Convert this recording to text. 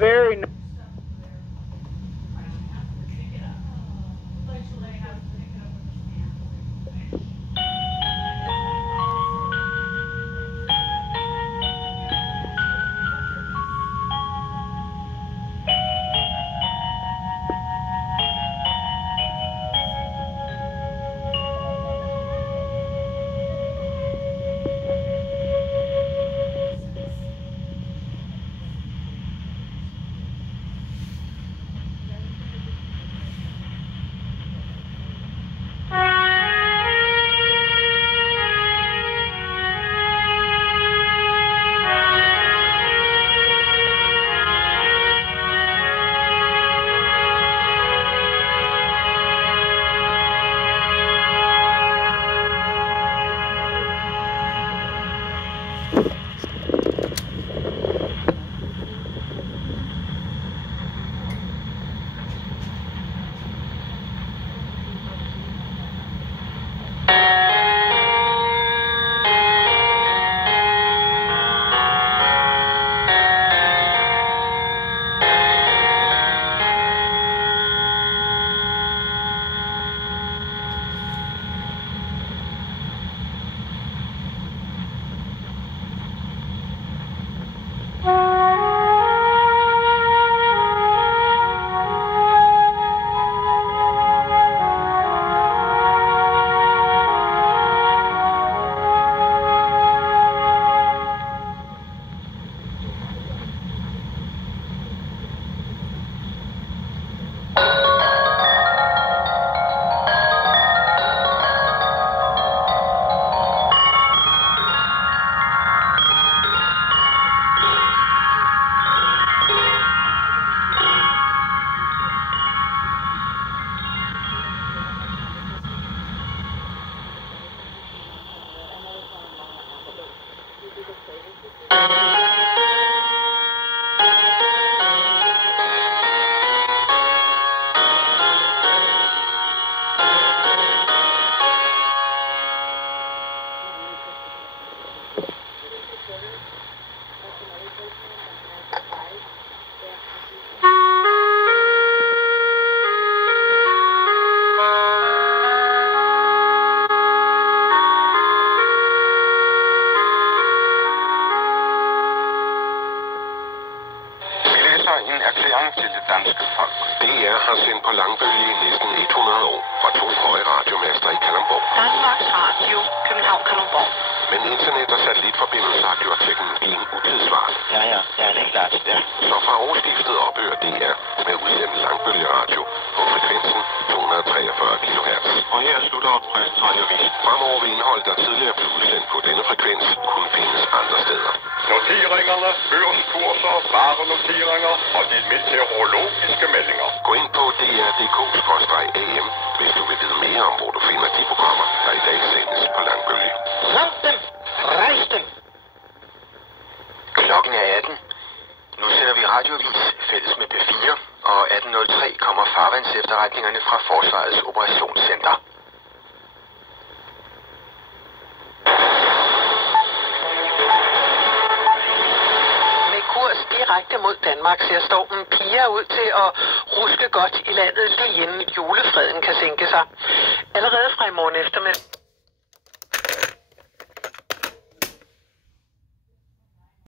very nice. En erklæring til det danske folk. DR har sendt på langbølge i næsten 100 år fra 2 høje radiomaster i Kalundborg. Danmarks Radio, København-Kalundborg. Men internet- og satellitforbindelser har gjort teknologien utidsvarende. Ja, det er klart, ja. Så fra årsskiftet ophører DR med at udsende langbølgeradio på frekvensen 243 kHz. Og her slutter radiovis. Fremover vil indhold, der tidligere blev udsendt på denne frekvens, kunne findes andre steder. Noteringerne, børskurser, varenoteringer og de meteorologiske meldinger. Gå ind på dr.dk/am, hvis du vil vide mere om, hvor du finder de programmer, der i dag sendes på langbølge. Ramt dem! Rejs dem! Klokken er 18. Nu sender vi radioavis fælles med P4, og 18.03 kommer farvandsefterretningerne fra Forsvarets Operationscenter. Direkte mod Danmark ser stormen Pia ud til at ruske godt i landet lige inden julefreden kan sænke sig. Allerede fra i morgen eftermiddag.